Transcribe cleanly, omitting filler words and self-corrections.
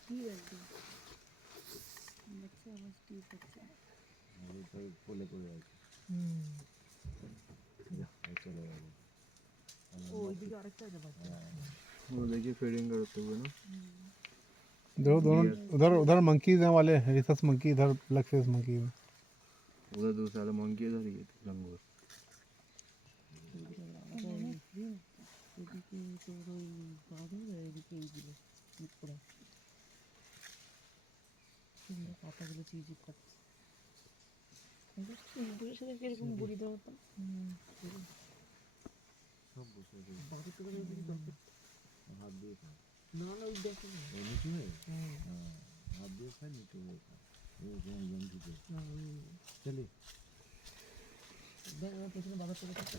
কি একদম বাচ্চা আবার কি করছে কোলে করে আছে চলে গেল ওইদিকে আরেকটা আছে বাচ্চা वो देखिए फीडिंग करते हुए ना देखो दोनों उधर उधर मंकीज हैं वाले रिसस मंकी इधर ब्लैक फेस मंकी है उधर दूसरा वाला मंकी इधर ही है लंगूर এদিকে তোর ওই বাঁদর এদিকে এইগুলো মুখপড়া সুন্দর পাতাগুলো চিপচিপ খাচ্ছে ইঁদুরের সাথে কিরকম বড়ি দেওয়া হতো सब बसे বাঁদর তো ওইদিকে দরকার हाथ दिए खा না না ওই দেখো না नीचे में हाथ दिए खा नीचे में खा वो जम चुके चलिए দেখ আমার পেছনে বাঁদর চলে থাকতে